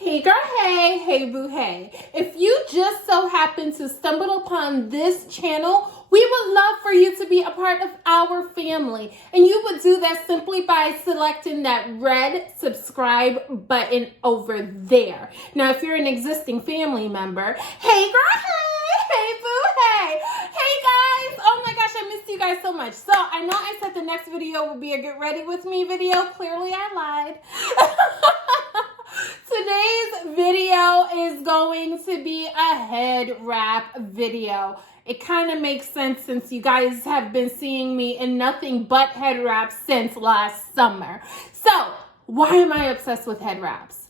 Hey girl, hey, hey boo, hey. If you just so happen to stumble upon this channel, we would love for you to be a part of our family. And you would do that simply by selecting that red subscribe button over there. Now, if you're an existing family member, hey girl, hey boo, hey. Hey guys, oh my gosh, I missed you guys so much. So I know I said the next video would be a get ready with me video. Clearly I lied. Today's video is going to be a head wrap video. It kind of makes sense since you guys have been seeing me in nothing but head wraps since last summer. So, why am I obsessed with head wraps?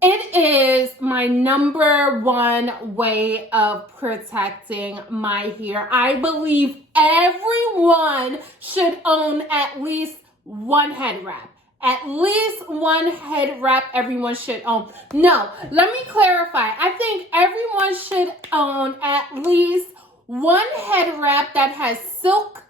It is my number one way of protecting my hair. I believe everyone should own at least one head wrap. At least one head wrap everyone should own. No, let me clarify. I think everyone should own at least one head wrap that has silk,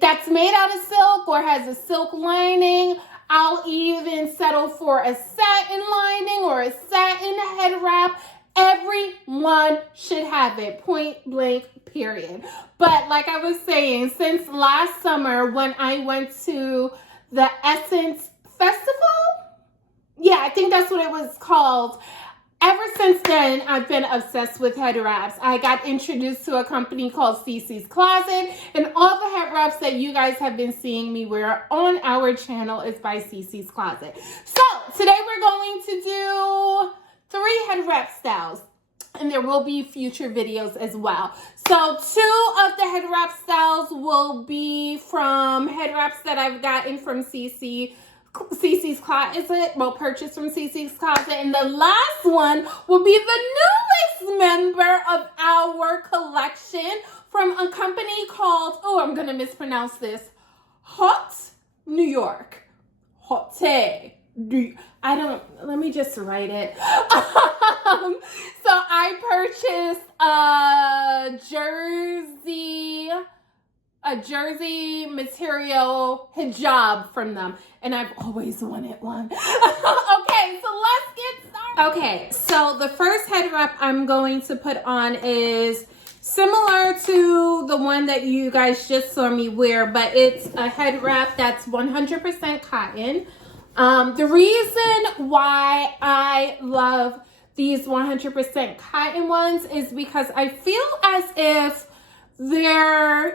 that's made out of silk or has a silk lining. I'll even settle for a satin lining or a satin head wrap. Everyone should have it, point blank, period. But like I was saying, since last summer when I went to the Essence Festival? Yeah, I think that's what it was called. Ever since then, I've been obsessed with head wraps. I got introduced to a company called CC's Closet, and all the head wraps that you guys have been seeing me wear on our channel is by CC's Closet. So, today we're going to do 3 head wrap styles, and there will be future videos as well. So 2 of the head wrap styles will be from head wraps that I've gotten from CC's Closet, well, purchased from CC's Closet, and the last one will be the newest member of our collection from a company called, oh, I'm gonna mispronounce this, Hot New York. Hotte. I don't, let me just write it. So I purchased a jersey material hijab from them, and I've always wanted one. Okay, so let's get started. Okay, so the first head wrap I'm going to put on is similar to the one that you guys just saw me wear, but it's a head wrap that's 100% cotton. The reason why I love these 100% cotton ones is because I feel as if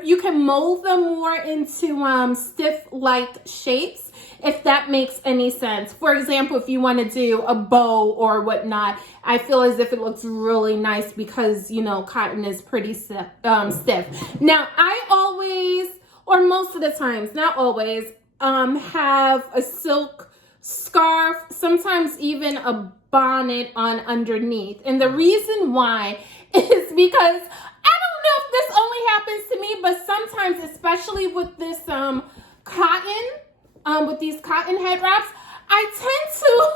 you can mold them more into stiff like shapes, if that makes any sense. For example, if you want to do a bow or whatnot, I feel as if it looks really nice because, you know, cotton is pretty stiff. Now, I always, or most of the times, not always, have a silk scarf, sometimes even a bonnet on underneath. And the reason why is because I don't know if this only happens to me, but sometimes, especially with this cotton, with these cotton head wraps, I tend to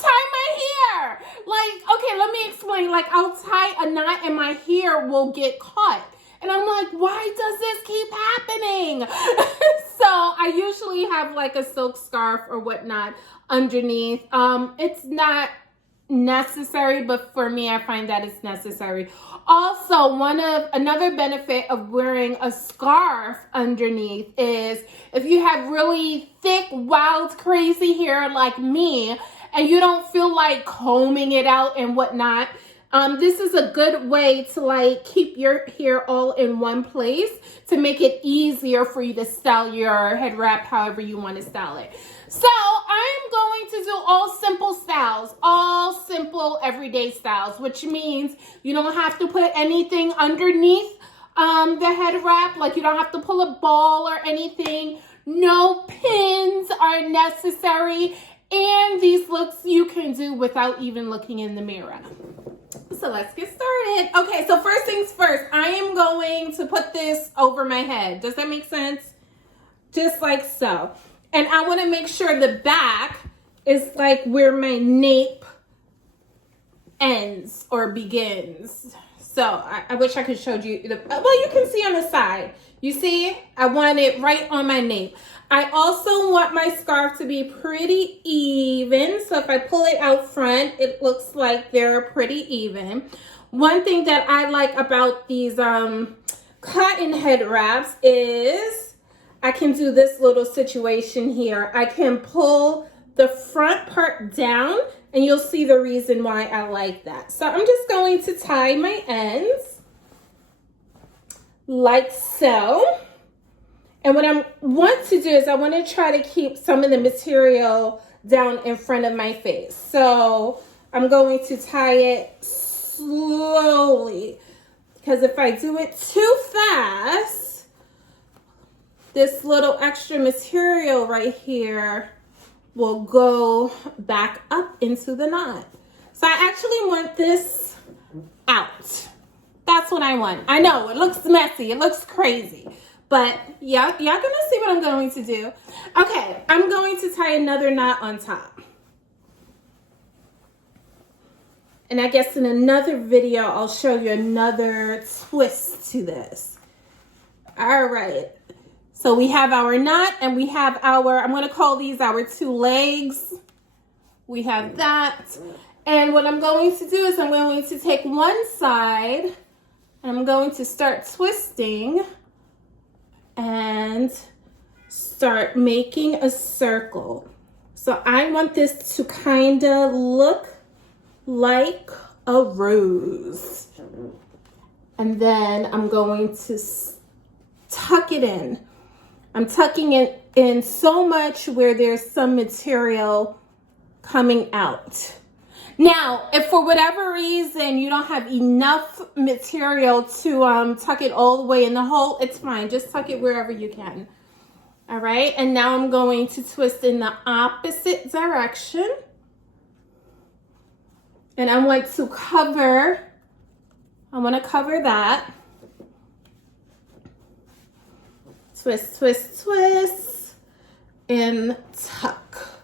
tie my hair. Like, okay, let me explain. Like, I'll tie a knot and my hair will get caught. And I'm like, why does this keep happening? So I usually have like a silk scarf or whatnot underneath. It's not necessary, but for me, I find that it's necessary. Also, another benefit of wearing a scarf underneath is if you have really thick, wild, crazy hair like me, and you don't feel like combing it out and whatnot, this is a good way to like keep your hair all in one place to make it easier for you to style your head wrap however you want to style it. So I'm going to do all simple styles, all simple everyday styles, which means you don't have to put anything underneath the head wrap. Like you don't have to pull a ball or anything. No pins are necessary. And these looks you can do without even looking in the mirror. So let's get started. Okay, so first things first, I am going to put this over my head. Does that make sense? Just like so. And I want to make sure the back is like where my nape ends or begins. So I wish I could show you. Well, you can see on the side. You see, I want it right on my nape. I also want my scarf to be pretty even. So if I pull it out front, it looks like they're pretty even. One thing that I like about these cotton head wraps is I can do this little situation here. I can pull the front part down, and you'll see the reason why I like that. So I'm just going to tie my ends like so. And what I want to do is I want to try to keep some of the material down in front of my face. So I'm going to tie it slowly, because if I do it too fast, this little extra material right here will go back up into the knot. So I actually want this out. That's what I want. I know it looks messy, it looks crazy, but yeah, y'all gonna see what I'm going to do. Okay, I'm going to tie another knot on top. And I guess in another video, I'll show you another twist to this. All right. So we have our knot, and we have our, I'm going to call these our two legs. We have that. And what I'm going to do is I'm going to take one side, and I'm going to start twisting and start making a circle. So I want this to kind of look like a rose. And then I'm going to tuck it in. I'm tucking it in so much where there's some material coming out. Now, if for whatever reason you don't have enough material to tuck it all the way in the hole, it's fine. Just tuck it wherever you can. All right, and now I'm going to twist in the opposite direction. And I want to cover that. Twist, twist, twist, and tuck.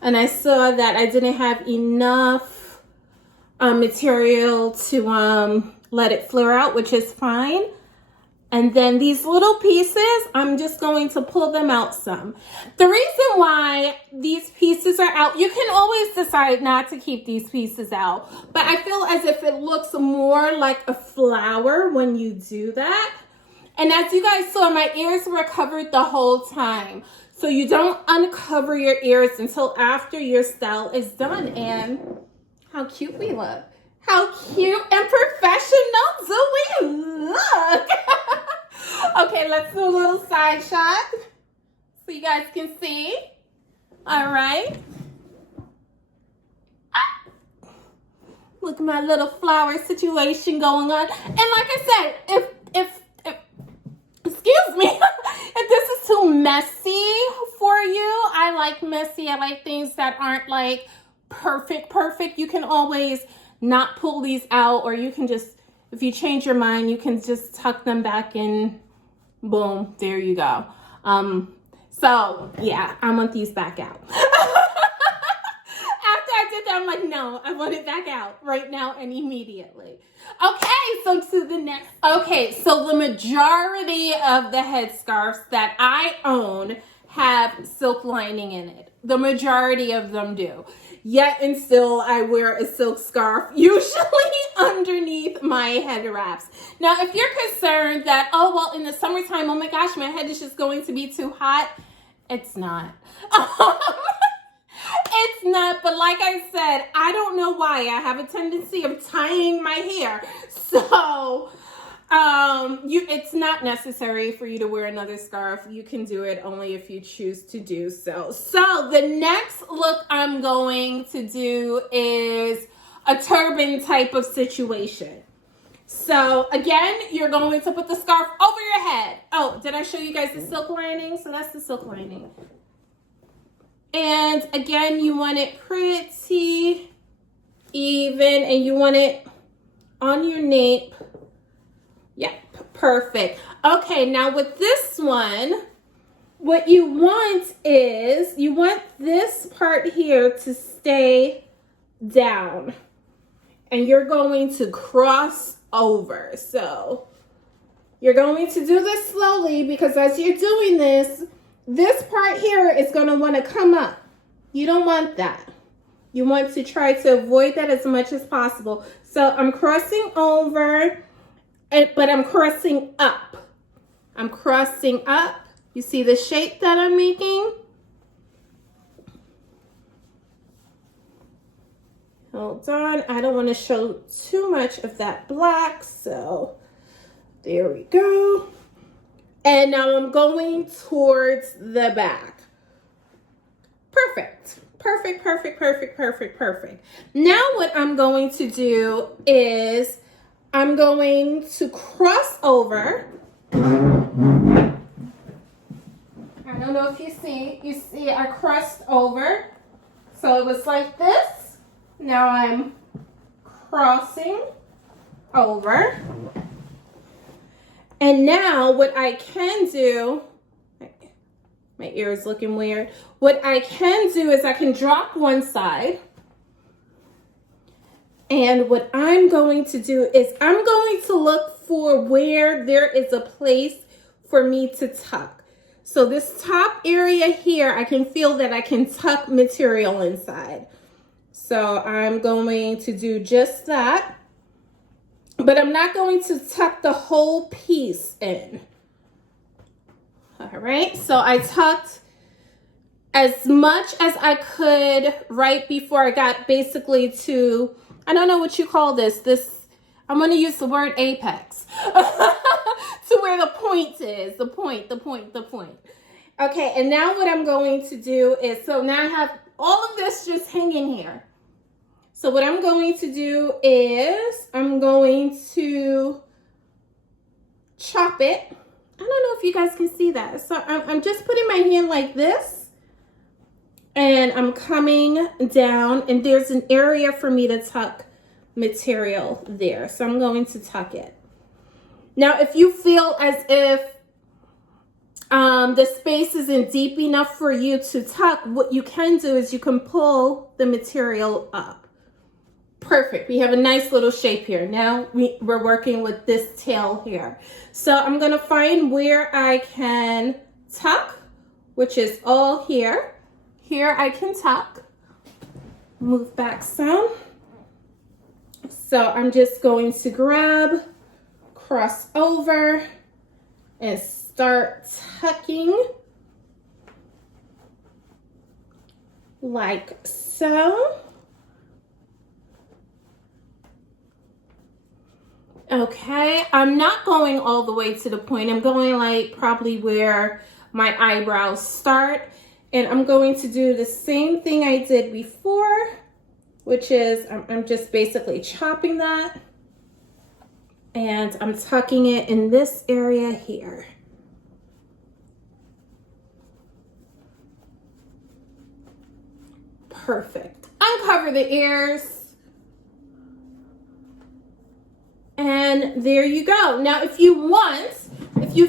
And I saw that I didn't have enough material to let it flare out, which is fine. And then these little pieces, I'm just going to pull them out some. The reason why these pieces are out, you can always decide not to keep these pieces out, but I feel as if it looks more like a flower when you do that. And as you guys saw, my ears were covered the whole time. So you don't uncover your ears until after your style is done. And how cute we look. How cute and professional do we look? Okay, let's do a little side shot so you guys can see. All right. Look at my little flower situation going on. And like I said, excuse me, if this is too messy for you, I like messy. I like things that aren't like perfect. You can always not pull these out, or you can just, if you change your mind, you can just tuck them back in. Boom, there you go. So yeah, I want these back out. After I did that, I'm like, no, I want it back out right now and immediately. Okay, so to the next. Okay, so the majority of the headscarves that I own have silk lining in it. The majority of them do. Yet and still, I wear a silk scarf, usually underneath my head wraps. Now, if you're concerned that, oh, well, in the summertime, oh my gosh, my head is just going to be too hot, it's not. It's not, but like I said, I don't know why. I have a tendency of tying my hair. So, it's not necessary for you to wear another scarf. You can do it only if you choose to do so. So the next look I'm going to do is a turban type of situation. So again, you're going to put the scarf over your head. Oh, did I show you guys the silk lining? So that's the silk lining. And again, you want it pretty even, and you want it on your nape. Yep, perfect. Okay, now with this one, what you want is, you want this part here to stay down. And you're going to cross over. So You're going to do this slowly because as you're doing this, this part here is going to want to come up. You don't want that. You want to try to avoid that as much as possible. So I'm crossing over, but I'm crossing up. I'm crossing up. You see the shape that I'm making? Hold on. I don't want to show too much of that black, so there we go. And now I'm going towards the back. Perfect. Perfect, perfect, perfect, perfect, perfect. Now what I'm going to do is I'm going to cross over. I don't know if you see I crossed over. So it was like this. Now I'm crossing over. And now what I can do, my ear is looking weird. What I can do is I can drop one side. And what I'm going to do is I'm going to look for where there is a place for me to tuck. So this top area here, I can feel that I can tuck material inside. So I'm going to do just that. But I'm not going to tuck the whole piece in. All right, so I tucked as much as I could right before I got basically to, I don't know what you call this, I'm gonna use the word apex, to where the point is, the point. Okay, and now what I'm going to do is, so now I have all of this just hanging here. So what I'm going to do is I'm going to chop it. I don't know if you guys can see that. So I'm just putting my hand like this and I'm coming down and there's an area for me to tuck material there. So I'm going to tuck it. Now, if you feel as if the space isn't deep enough for you to tuck, what you can do is you can pull the material up. Perfect. We have a nice little shape here. Now we're working with this tail here. So I'm going to find where I can tuck, which is all here. Here I can tuck. Move back some. So I'm just going to grab, cross over, and start tucking like so. Okay, I'm not going all the way to the point. I'm going like probably where my eyebrows start. And I'm going to do the same thing I did before, which is I'm just basically chopping that. And I'm tucking it in this area here. Perfect. Uncover the ears. And there you go. Now, if you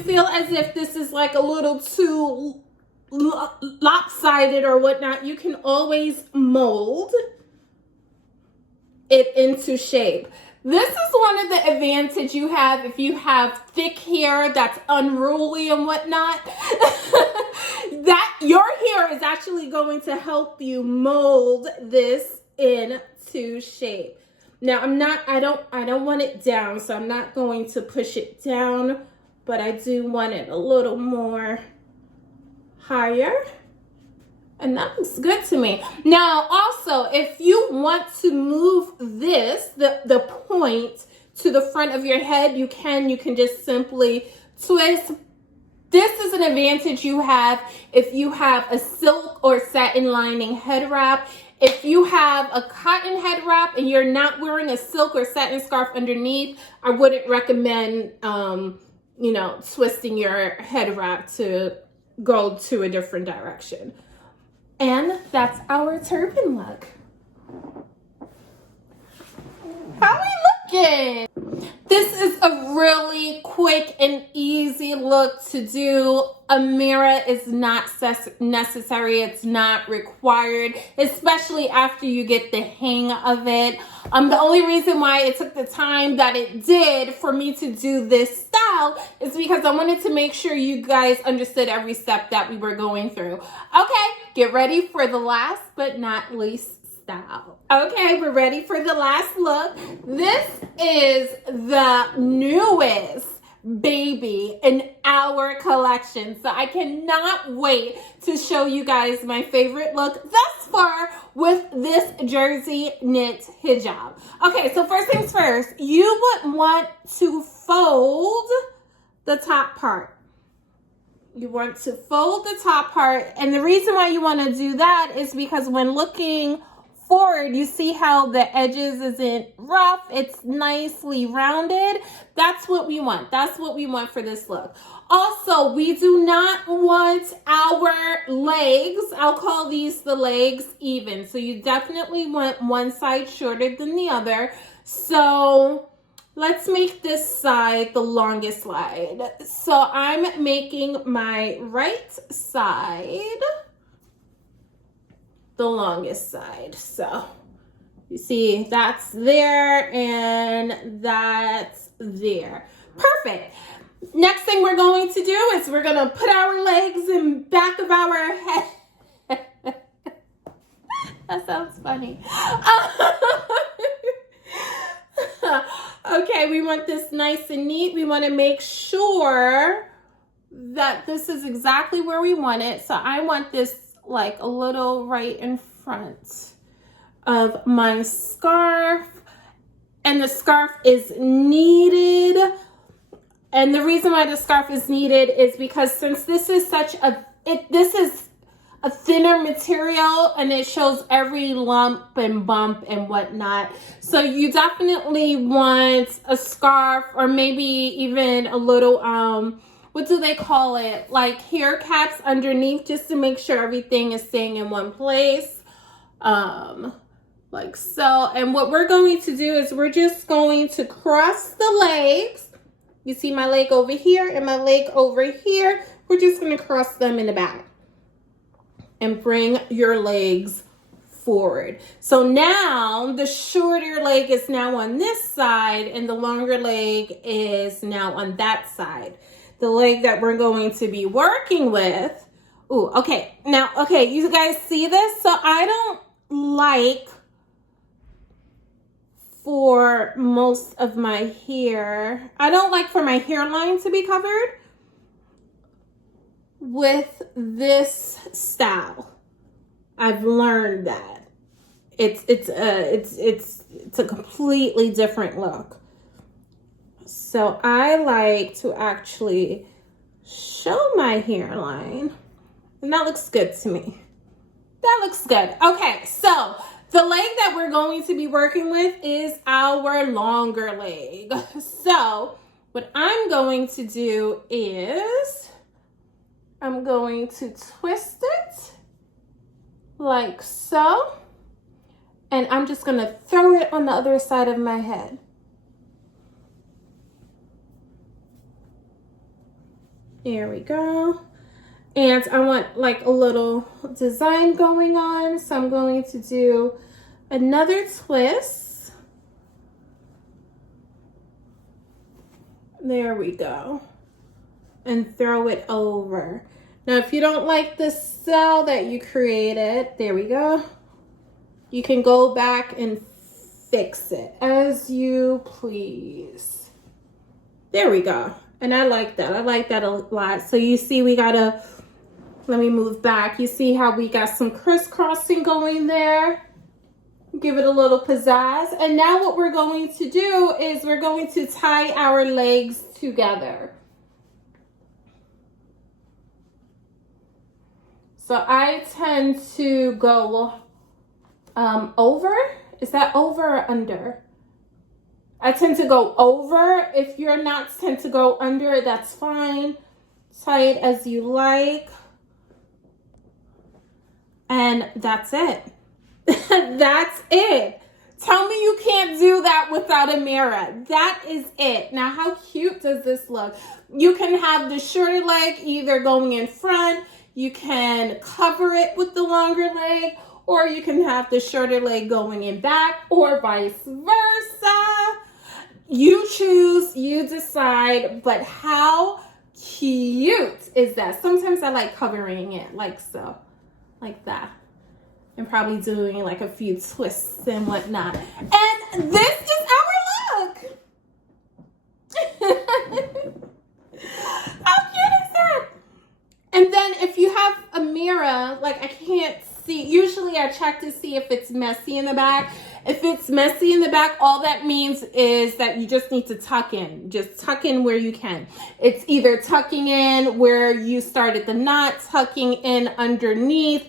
feel as if this is like a little too lopsided or whatnot, you can always mold it into shape. This is one of the advantages you have if you have thick hair that's unruly and whatnot. That your hair is actually going to help you mold this into shape. Now I don't want it down, so I'm not going to push it down, but I do want it a little more higher. And that looks good to me. Now, also, if you want to move this, the point to the front of your head, you can just simply twist. This is an advantage you have if you have a silk or satin lining head wrap. If you have a cotton head wrap and you're not wearing a silk or satin scarf underneath, I wouldn't recommend, twisting your head wrap to go to a different direction. And that's our turban look. How are we looking? This is a really quick and easy look to do. A mirror is not necessary. It's not required, especially after you get the hang of it. The only reason why it took the time that it did for me to do this style is because I wanted to make sure you guys understood every step that we were going through. Okay, get ready for the last but not least style. Okay, we're ready for the last look. This is the newest baby in our collection, so I cannot wait to show you guys my favorite look thus far with this jersey knit hijab. Okay, so first things first, you would want to fold the top part. You want to fold the top part, and the reason why you want to do that is because when looking forward, you see how the edges isn't rough, it's nicely rounded. That's what we want. That's what we want for this look. Also, we do not want our legs, I'll call these the legs, even. So you definitely want one side shorter than the other. So let's make this side the longest side. So I'm making my right side the longest side. So you see that's there and that's there. Perfect. Next thing we're going to do is we're going to put our legs in back of our head. That sounds funny. Okay, we want this nice and neat. We want to make sure that this is exactly where we want it. So I want this like a little right in front of my scarf, and the scarf is needed. And the reason why the scarf is needed is because since this is this is a thinner material and it shows every lump and bump and whatnot. So you definitely want a scarf, or maybe even a little what do they call it? Like hair caps underneath, just to make sure everything is staying in one place. Like so. And what we're going to do is we're just going to cross the legs. You see my leg over here and my leg over here. We're just going to cross them in the back and bring your legs forward. So now the shorter leg is now on this side and the longer leg is now on that side. The leg that we're going to be working with. Ooh, okay. Now, okay, you guys see this? So I don't like for most of my hair, I don't like for my hairline to be covered with this style. I've learned that. It's a completely different look. So I like to actually show my hairline, and that looks good to me. That looks good. Okay, so the leg that we're going to be working with is our longer leg. So what I'm going to do is I'm going to twist it like so, and I'm just going to throw it on the other side of my head. There we go. And I want like a little design going on. So I'm going to do another twist. There we go. And throw it over. Now, if you don't like the style that you created, there we go. You can go back and fix it as you please. There we go. And I like that. I like that a lot. So you see we gotta, let me move back. You see how we got some crisscrossing going there? Give it a little pizzazz. And now what we're going to do is we're going to tie our legs together. So I tend to go over. Is that over or under? I tend to go over. If your knots tend to go under, that's fine. Tie it as you like. And that's it. That's it. Tell me you can't do that without a mirror. That is it. Now, how cute does this look? You can have the shorter leg either going in front, you can cover it with the longer leg, or you can have the shorter leg going in back, or vice versa. You choose, you decide, but how cute is that? Sometimes I like covering it like so, like that. And probably doing like a few twists and whatnot. And this is our look. How cute is that? And then if you have a mirror, like I can't see, usually I check to see if it's messy in the back. If it's messy in the back, all that means is that you just need to tuck in. Just tuck in where you can. It's either tucking in where you started the knot, tucking in underneath,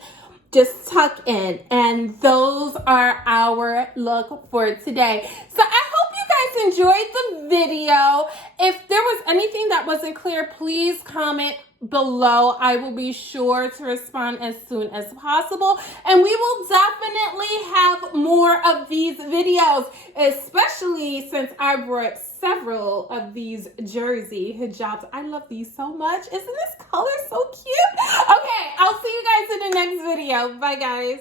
just tuck in. And those are our look for today. So I hope you guys enjoyed the video. If there was anything that wasn't clear, please comment below. I will be sure to respond as soon as possible. And we will definitely have more of these videos, especially since I brought several of these jersey hijabs. I love these so much. Isn't this color so cute? Okay, I'll see you guys in the next video. Bye, guys.